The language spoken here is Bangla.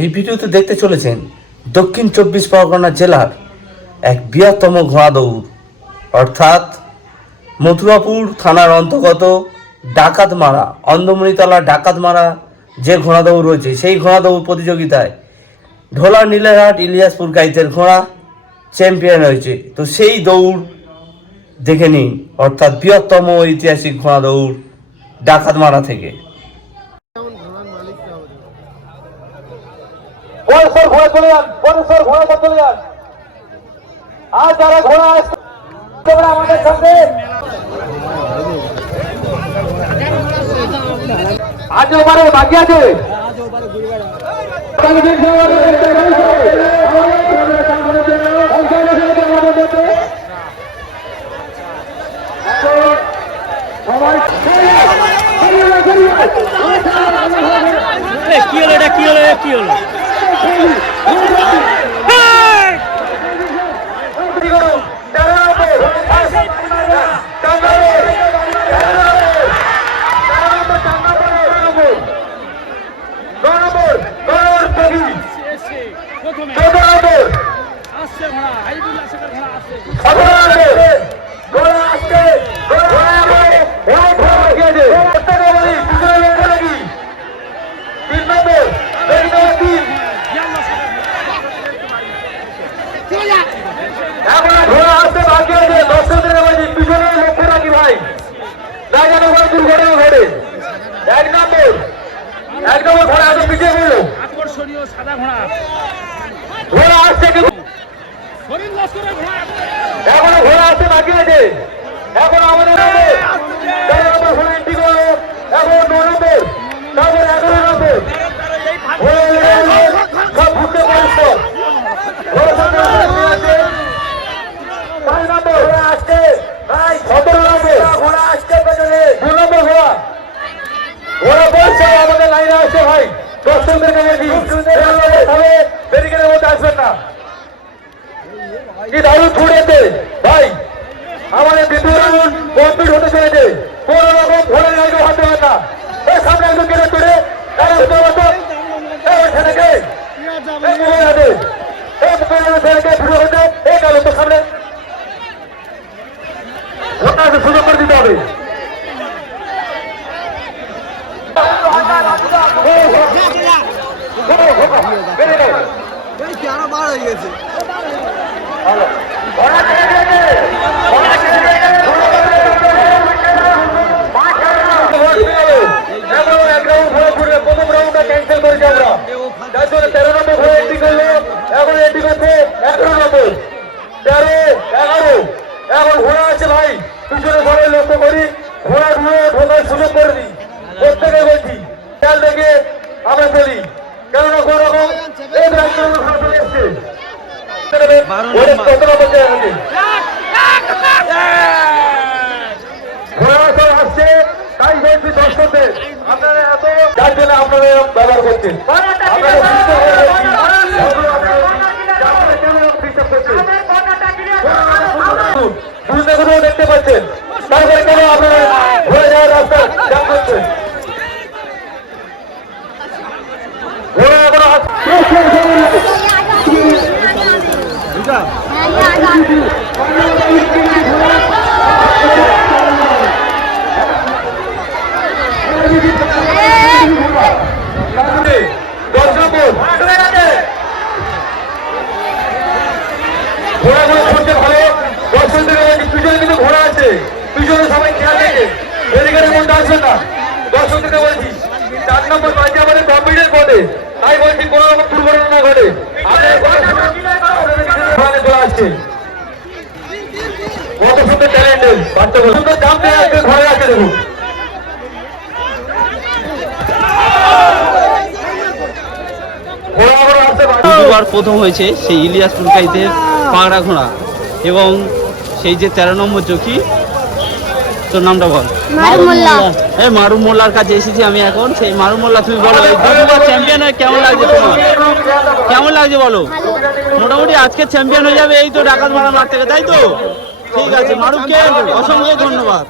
এই ভিডিওতে দেখতে চলেছেন দক্ষিণ 24 পরগনা জেলার এক বৃহত্তম ঘোড়া দৌড়, অর্থাৎ মথুরাপুর থানার অন্তর্গত ডাকাতমারা অন্ধমণিতলা ডাকাতমারা যে ঘোড়া দৌড় রয়েছে, সেই ঘোড়া দৌড় প্রতিযোগিতায় ঢোলা নীলেরহাট ইলিয়াসপুর গাইতের ঘোড়া চ্যাম্পিয়ন হয়েছে। তো সেই দৌড় দেখে নিন, অর্থাৎ বৃহত্তম ঐতিহাসিক ঘোড়া দৌড় ডাকাতমারা থেকে। আর যারা ঘোড়া আসছে আমাদের সঙ্গে আজ ওপারে বাকি আছে। কি হলো এটা, কি হলো, কি হলো? সাদা ঘোড়া ঘোড়া আসছে, এখনো ঘোড়া আসতে বাকি আছে। এখন আমাদের এখন 9 নম্বর, তারপর 11 নম্বর সব ঘুরতে পারছো। 5 নম্বর ঘোড়া আসছে, 17 নম্বর ঘোড়া আসছে, 2 নম্বর ঘোড়া ঘোড়া বলছে আমাদের লাইনে আসছে। ভাই দর্শকদের কাছে ব্যারিকেডের মধ্যে আসবেন না, কি দারুণ ছুড়েছে ভাই। আমাদের দ্বিতীয় রাউন্ড কমপ্লিট হতে চলেছে, কোন রকম ঘোড়ার গাড়ি হাত দেবেন না। এই সামনে একজন কেটে চড়ে সামনে সুযোগ করে দিতে হবে। আরো বার হয়ে গেছে। প্রথম রাউন্ডটা ক্যান্সেল করেছি আমরা, যার জন্য 13 নম্বর ঘোড়া এন্ট্রি করলো। এখন এন্ট্রি করছে 11 নম্বর, 13, 11। এখন ঘোড়া আছে ভাই, পিছনে সবাই লক্ষ্য করি, ঘোড়া ধুয়ে ঢোকার সুযোগ করে দিই। প্রত্যেকে বলছি খেয়াল দেখে আমরা চলি, কেননা কোন রকম এই চলে এসছে। কত নম্বর ঘোড়া সব আসছে, তাই বলছি দর্শকদের আপনারা এত যার জন্য আপনারা ব্যবহার করছেন। দেখতে পাচ্ছেন, তারপরে কেন আপনারা ঘোড়া যাওয়ার রাস্তা জাম করছেন? ঘোড়া এখনো ঘোড়াগুলো করতে ভালো। দর্শক থেকে পিছনে কিন্তু ঘোড়া আছে, পিছনে সবাই খেয়াল রেখে ব্যারিকেডের মধ্যে আসবেন না। দর্শক থেকে বলছি 4 নম্বর বাড়িতে আমাদের কম্পিউটার পদে, তাই বলছি কোনো রকম দুর্ঘটনা না ঘটে। আসছে কত সুন্দর ট্যালেন্টেড বাচ্চা, সুন্দর দাম দিয়ে আসবে, ঘরে আছে দেখুন। দুবার প্রথম হয়েছে সেই ইলিয়াসপুর গাইতের পাংড়া ঘোড়া, এবং সেই যে 13 নম্বর জকি তোর নামটা বল। এই মারুম মোল্লার কাছে এসেছি আমি এখন। সেই মারুম মোল্লা, তুমি বলো এই দুবার চ্যাম্পিয়ন হয়ে কেমন লাগছে তোমার? কেমন লাগছে বলো? মোটামুটি আজকে চ্যাম্পিয়ন হয়ে যাবে এই তো ডাকাত মারা মাঠ থেকে, তাই তো? ঠিক আছে মারুমকে অসংখ্য ধন্যবাদ।